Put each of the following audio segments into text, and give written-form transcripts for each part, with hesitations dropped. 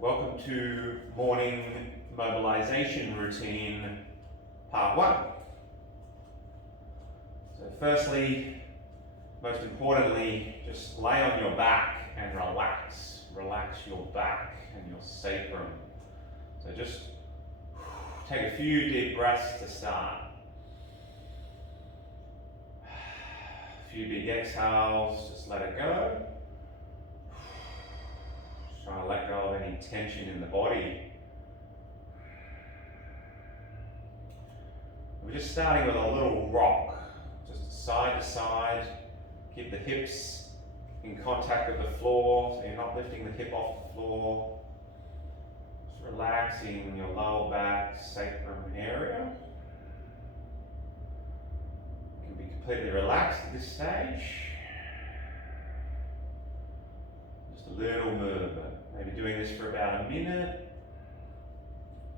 Welcome to Morning Mobilisation Routine, Part 1. So firstly, most importantly, just lay on your back and relax. Relax your back and your sacrum. So just take a few deep breaths to start. A few big exhales, just let it go. Trying to let go of any tension in the body. We're just starting with a little rock, just side to side. Keep the hips in contact with the floor, so you're not lifting the hip off the floor. Just relaxing your lower back, sacrum area. You can be completely relaxed at this stage. Just a little movement. Maybe doing this for about a minute.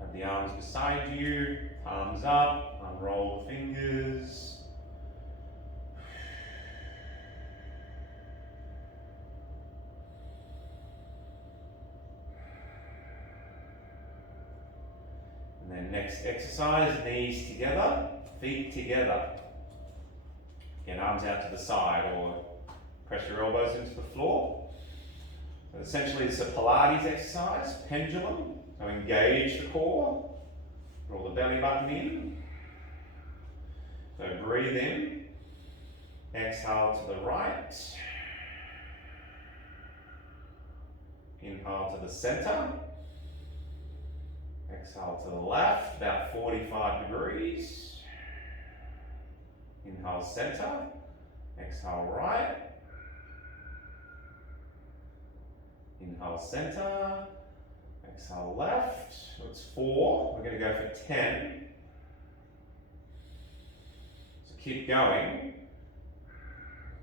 Have the arms beside you, palms up, unroll the fingers. And then next exercise, knees together, feet together. Again, arms out to the side or press your elbows into the floor. So essentially it's a Pilates exercise, pendulum. So engage the core, draw the belly button in. So breathe in, exhale to the right. Inhale to the center. Exhale to the left, about 45 degrees. Inhale center, exhale right. Inhale center, exhale left. So it's 4, we're going to go for 10. So keep going.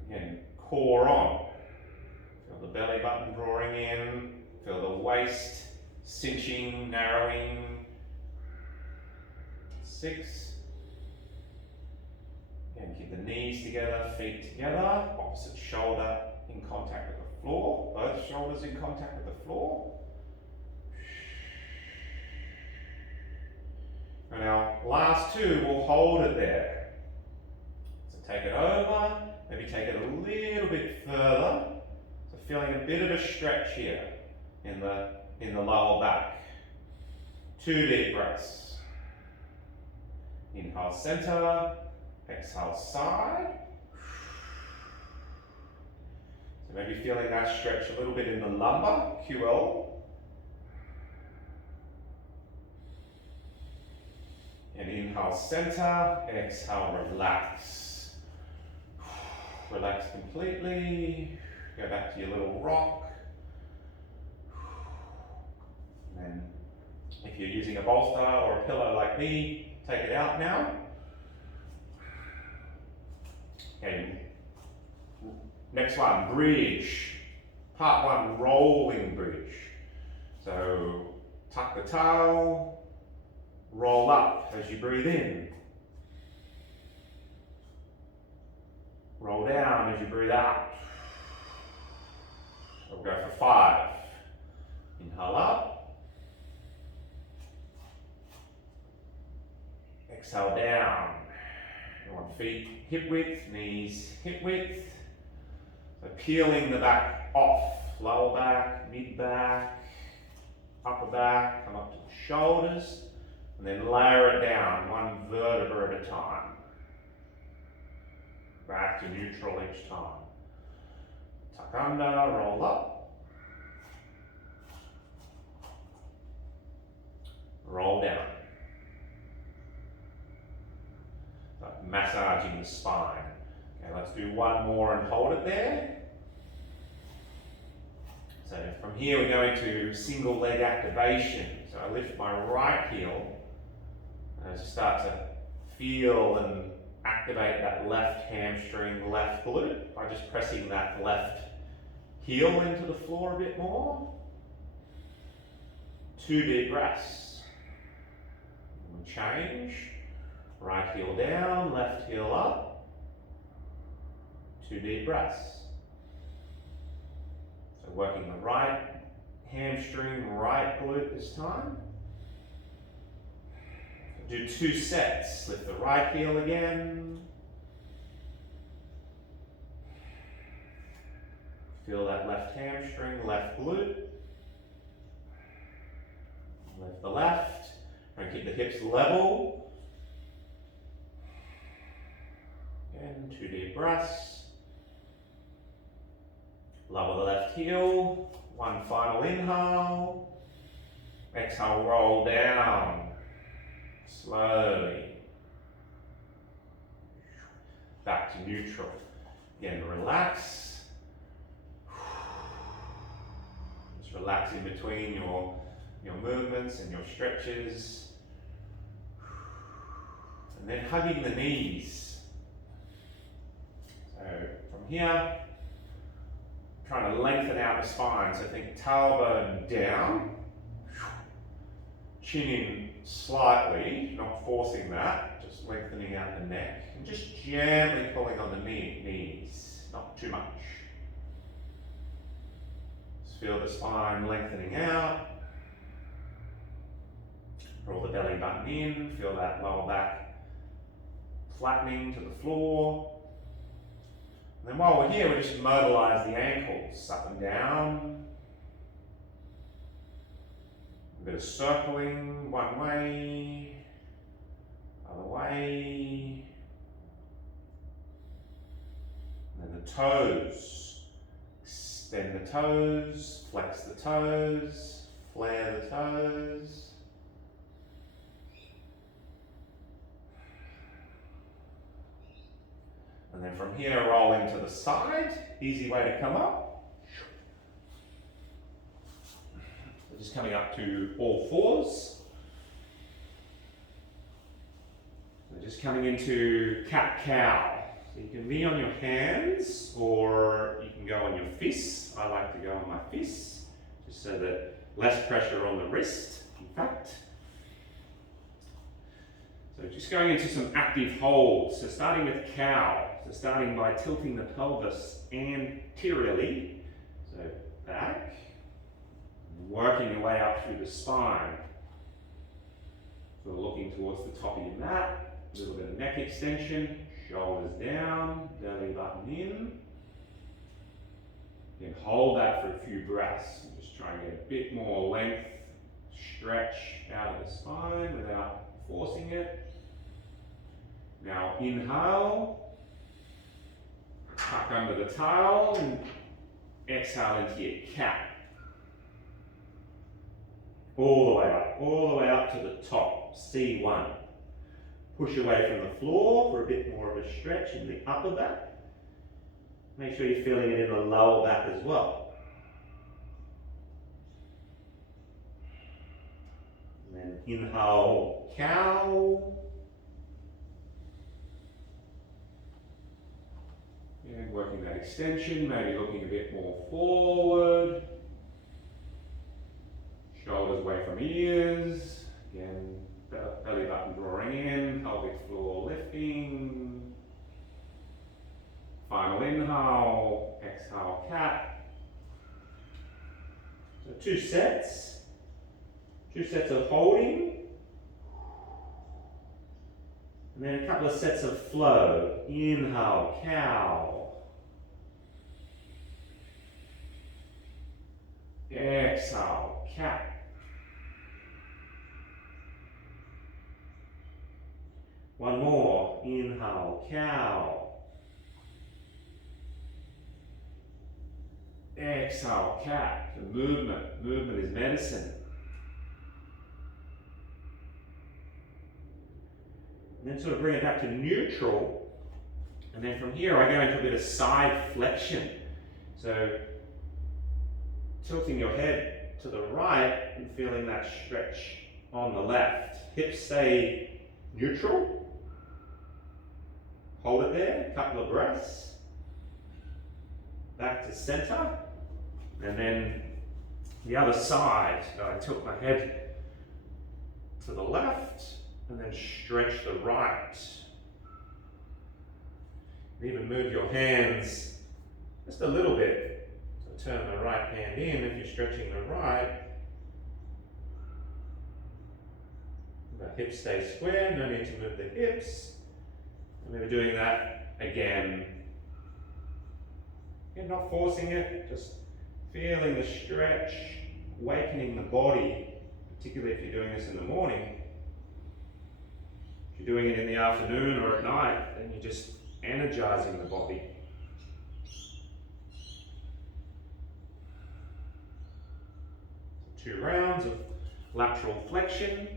Again, core on. Feel the belly button drawing in, feel the waist cinching, narrowing. 6. Again, keep the knees together, feet together, opposite shoulder in contact with the floor, both shoulders in contact with the floor. And our last two, we'll hold it there. So take it over, maybe take it a little bit further. So feeling a bit of a stretch here in the lower back. 2 deep breaths. Inhale center, exhale side. So maybe feeling that stretch a little bit in the lumbar, QL. And inhale center, exhale relax. Relax completely. Go back to your little rock. And then if you're using a bolster or a pillow like me, take it out now. Okay. Next one, bridge. Part 1, rolling bridge. So tuck the tail, roll up as you breathe in. Roll down as you breathe out. We'll go for 5. Inhale up. Exhale down. You want feet hip width, knees hip width. So peeling the back off, lower back, mid back, upper back, come up to the shoulders, and then layer it down, one vertebra at a time. Back to neutral each time. Tuck under, roll up. Roll down. So massaging the spine. Okay, let's do one more and hold it there. So from here we're going to single leg activation. So I lift my right heel and I just start to feel and activate that left hamstring, left glute by just pressing that left heel into the floor a bit more. 2 deep breaths. And change. Right heel down, left heel up. 2 deep breaths. So working the right hamstring, right glute this time. Do 2 sets. Lift the right heel again. Feel that left hamstring, left glute. Lift the left. And keep the hips level. Again, 2 deep breaths. Lower the left heel. 1 final inhale. Exhale, roll down. Slowly. Back to neutral. Again, relax. Just relax in between your movements and your stretches. And then hugging the knees. So from here, trying to lengthen out the spine. So think tailbone down, chin in slightly, not forcing that, just lengthening out the neck. And just gently pulling on the knees, not too much. Just feel the spine lengthening out. Roll the belly button in, feel that lower back flattening to the floor. And then while we're here, we just mobilise the ankles up and down. A bit of circling, one way, other way. And then the toes. Extend the toes, flex the toes, flare the toes. And then from here, roll into the side. Easy way to come up. So just coming up to all fours. So just coming into cat-cow. So you can be on your hands or you can go on your fists. I like to go on my fists, just so that less pressure on the wrist, in fact. So just going into some active holds. So starting with cow. So starting by tilting the pelvis anteriorly, so back, working your way up through the spine. So looking towards the top of your mat, a little bit of neck extension, shoulders down, belly button in. Then hold that for a few breaths. And just try and get a bit more length, stretch out of the spine without forcing it. Now inhale. Tuck under the tail and exhale into your cat. All the way up to the top, C1. Push away from the floor for a bit more of a stretch in the upper back. Make sure you're feeling it in the lower back as well. And then inhale, cow. And working that extension, maybe looking a bit more forward. Shoulders away from ears. Again, belly button drawing in, pelvic floor lifting. Final inhale, exhale, cat. So 2 sets. 2 sets of holding. And then a couple of sets of flow. Inhale, cow. Exhale, cat. One more. Inhale, cow. Exhale, cat. The movement. Movement is medicine. And then sort of bring it back to neutral. And then from here, I go into a bit of side flexion. So tilting your head to the right and feeling that stretch on the left. Hips stay neutral. Hold it there, a couple of breaths. Back to center. And then the other side, I tilt my head to the left and then stretch the right. And even move your hands just a little bit. So turn the right hand in if you're stretching the right. The hips stay square, no need to move the hips. And we're doing that again. You're not forcing it, just feeling the stretch, awakening the body, particularly if you're doing this in the morning. If you're doing it in the afternoon or at night, then you're just energizing the body. So 2 rounds of lateral flexion.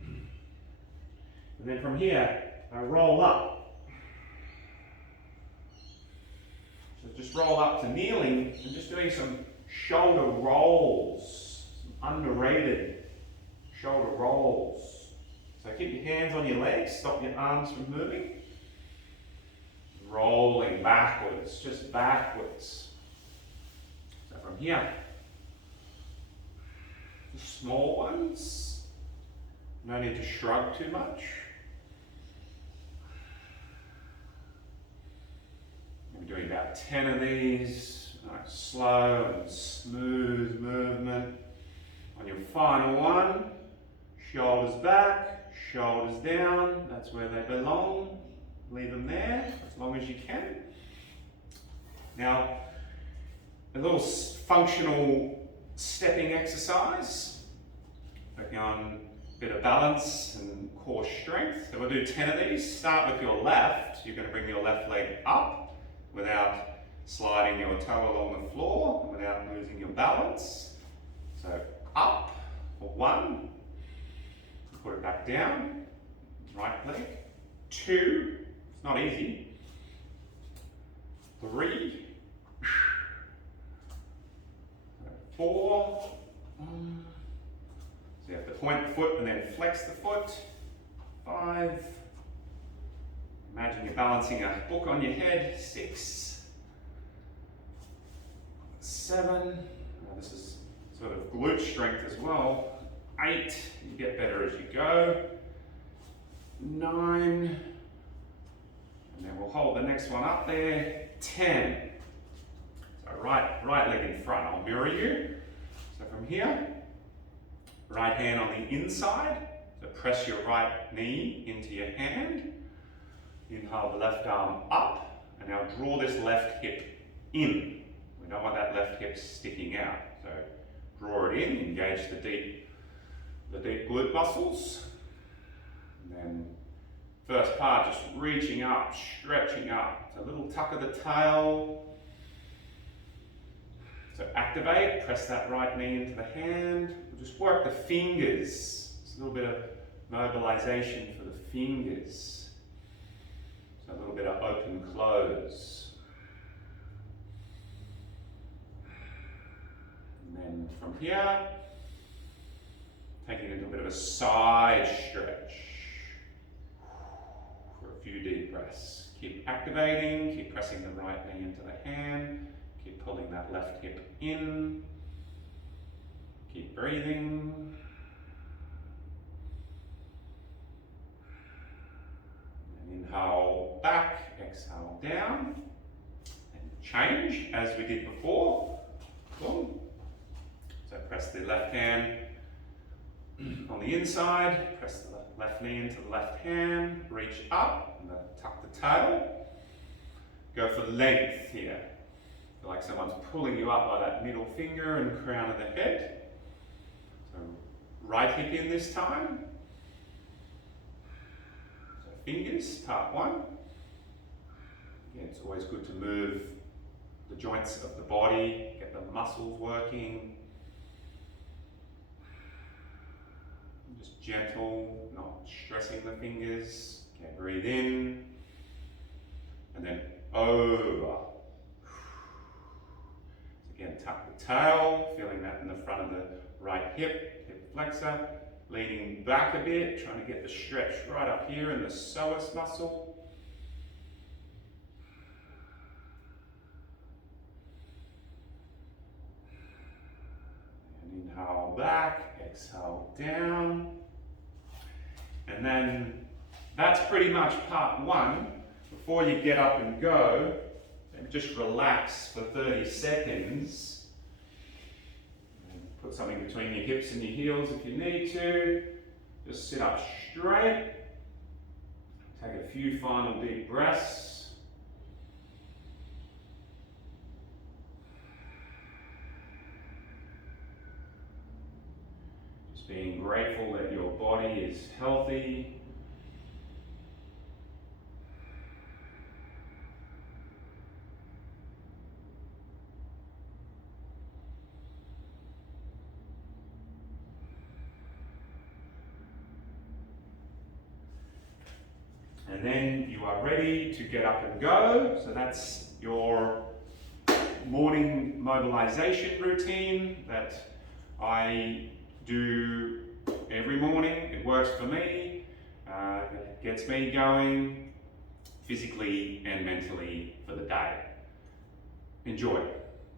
And then from here, I roll up. So just roll up to kneeling and just doing some shoulder rolls, some underrated shoulder rolls. So keep your hands on your legs, stop your arms from moving. Rolling backwards, just backwards. So from here, the small ones, no need to shrug too much. We're doing about 10 of these, nice slow and smooth movement. On your final one, shoulders back, shoulders down, that's where they belong. Leave them there as long as you can. Now, a little functional stepping exercise, working on a bit of balance and core strength. So we'll do 10 of these. Start with your left. You're going to bring your left leg up without sliding your toe along the floor, without losing your balance. So up for 1, put it back down, right leg. 2, it's not easy. 3, 4, so you have to point the foot and then flex the foot. 5, imagine you're balancing a book on your head. 6, 7, this is sort of glute strength as well. 8, you get better as you go. 9, and then we'll hold the next one up there. 10. So right leg in front, I'll mirror you. So from here, right hand on the inside, so press your right knee into your hand. Inhale the left arm up, and now draw this left hip in. We don't want that left hip sticking out. So draw it in, engage the deep glute muscles. And then first part, just reaching up, stretching up. So a little tuck of the tail. So activate, press that right knee into the hand. We'll just work the fingers. It's a little bit of mobilization for the fingers. So a little bit of open close. And then from here, taking a little bit of a side stretch for a few deep breaths. Keep activating, keep pressing the right knee into the hand, keep pulling that left hip in, keep breathing. And inhale back, exhale down, and change as we did before. Boom. So press the left hand on the inside, press the left knee into the left hand, reach up, and tuck the tail. Go for length here. Feel like someone's pulling you up by that middle finger and crown of the head. So right hip in this time. So fingers, part 1. Again, it's always good to move the joints of the body, get the muscles working. Just gentle, not stressing the fingers. Okay, breathe in, and then over. So again, tuck the tail, feeling that in the front of the right hip flexor, leaning back a bit, trying to get the stretch right up here in the psoas muscle. And inhale back, exhale down. And then that's pretty much part 1. Before you get up and go, just relax for 30 seconds. And put something between your hips and your heels if you need to. Just sit up straight. Take a few final deep breaths. Just being grateful that your body is healthy. And then you are ready to get up and go. So that's your morning mobilization routine that I do every morning. It works for me. It gets me going physically and mentally for the day. Enjoy.